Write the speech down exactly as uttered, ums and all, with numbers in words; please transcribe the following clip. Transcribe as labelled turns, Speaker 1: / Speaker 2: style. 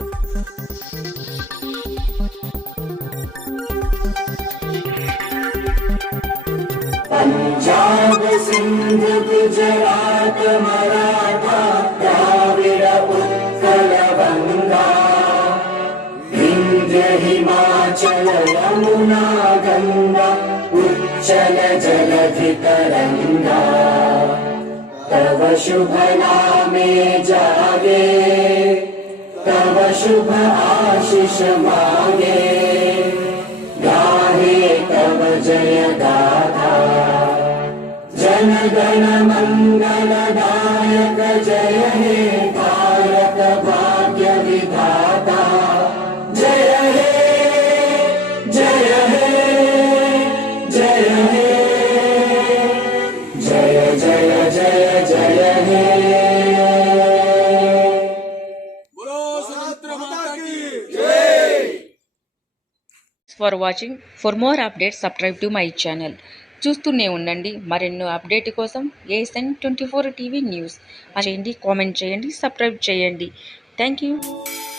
Speaker 1: पंजाब सिंध गुजरात मराठा द्राविड़ उत्कल बंगा विंध्य हिमाचल यमुना गंगा उच्चल जलधि तरंगा तव शुभ नामे जागे तव शुभ आशीष मागे गाहे तव जय गाथा जन गण मंगल दायक जय हे भारत भाग्य विधाता जय हे जय हे जय हे जय जय जय जय हे
Speaker 2: बोलो स्वतंत्र माता की जय।
Speaker 3: For watching for more updates subscribe to my channel. చూస్తూనే ఉండండి మరెన్నో అప్డేట్ కోసం ASN twenty four TV news. చేయండి, కామెంట్ చేయండి, సబ్స్క్రైబ్ చేయండి. Thank you.